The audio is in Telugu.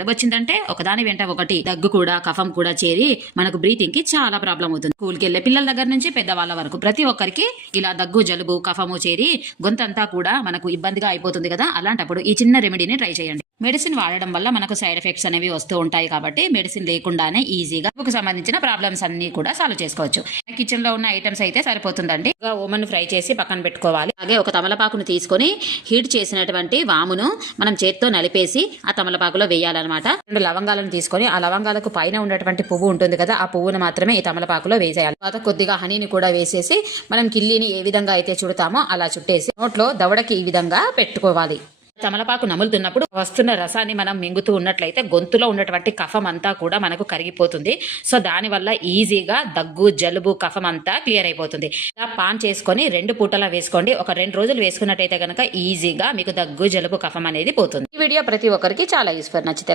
జలుబు వచ్చిందంటే ఒకదాని వెంట ఒకటి దగ్గు కూడా కఫం కూడా చేరి మనకు బ్రీతింగ్కి చాలా ప్రాబ్లం అవుతుంది. స్కూల్కి వెళ్ళే పిల్లల దగ్గర నుంచి పెద్దవాళ్ళ వరకు ప్రతి ఒక్కరికి ఇలా దగ్గు జలుబు కఫము చేరి గొంతంతా కూడా మనకు ఇబ్బందిగా అయిపోతుంది కదా. అలాంటప్పుడు ఈ చిన్న రెమెడీని ట్రై చేయండి. మెడిసిన్ వాడడం వల్ల మనకు సైడ్ ఎఫెక్ట్స్ అనేవి వస్తూ ఉంటాయి కాబట్టి మెడిసిన్ లేకుండానే ఈజీగా ఒక సంబంధించిన ప్రాబ్లమ్స్ అన్ని కూడా సాల్వ్ చేసుకోవచ్చు. కిచెన్లో ఉన్న ఐటమ్స్ అయితే సరిపోతుందండి. ఓమన్ ఫ్రై చేసి పక్కన పెట్టుకోవాలి. అలాగే ఒక తమలపాకును తీసుకొని హీట్ చేసినటువంటి వామును మనం చేత్తో నలిపేసి ఆ తమలపాకులో వేయాలన్నమాట. రెండు లవంగాలను తీసుకొని ఆ లవంగాలకు పైన ఉన్నటువంటి పువ్వు ఉంటుంది కదా ఆ పువ్వును మాత్రమే ఈ తమలపాకులో వేసేయాలి. తర్వాత కొద్దిగా హనీని కూడా వేసేసి మనం కిల్లీని ఏ విధంగా అయితే చుడతామో అలా చుట్టేసి నోట్లో దవడకి ఈ విధంగా పెట్టుకోవాలి. తమలపాకు నములుతున్నప్పుడు వస్తున్న రసాన్ని మనం మింగుతూ ఉన్నట్లయితే గొంతులో ఉన్నటువంటి కఫం అంతా కూడా మనకు కరిగిపోతుంది. సో దానివల్ల ఈజీగా దగ్గు జలుబు కఫం అంతా క్లియర్ అయిపోతుంది. ఇలా పాన్ చేసుకొని రెండు పూటలా వేసుకోండి. ఒక రెండు రోజులు వేసుకున్నట్టయితే కనుక ఈజీగా మీకు దగ్గు జలుబు కఫం అనేది పోతుంది. ఈ వీడియో ప్రతి ఒక్కరికి చాలా యూస్ఫుల్ నచ్చితే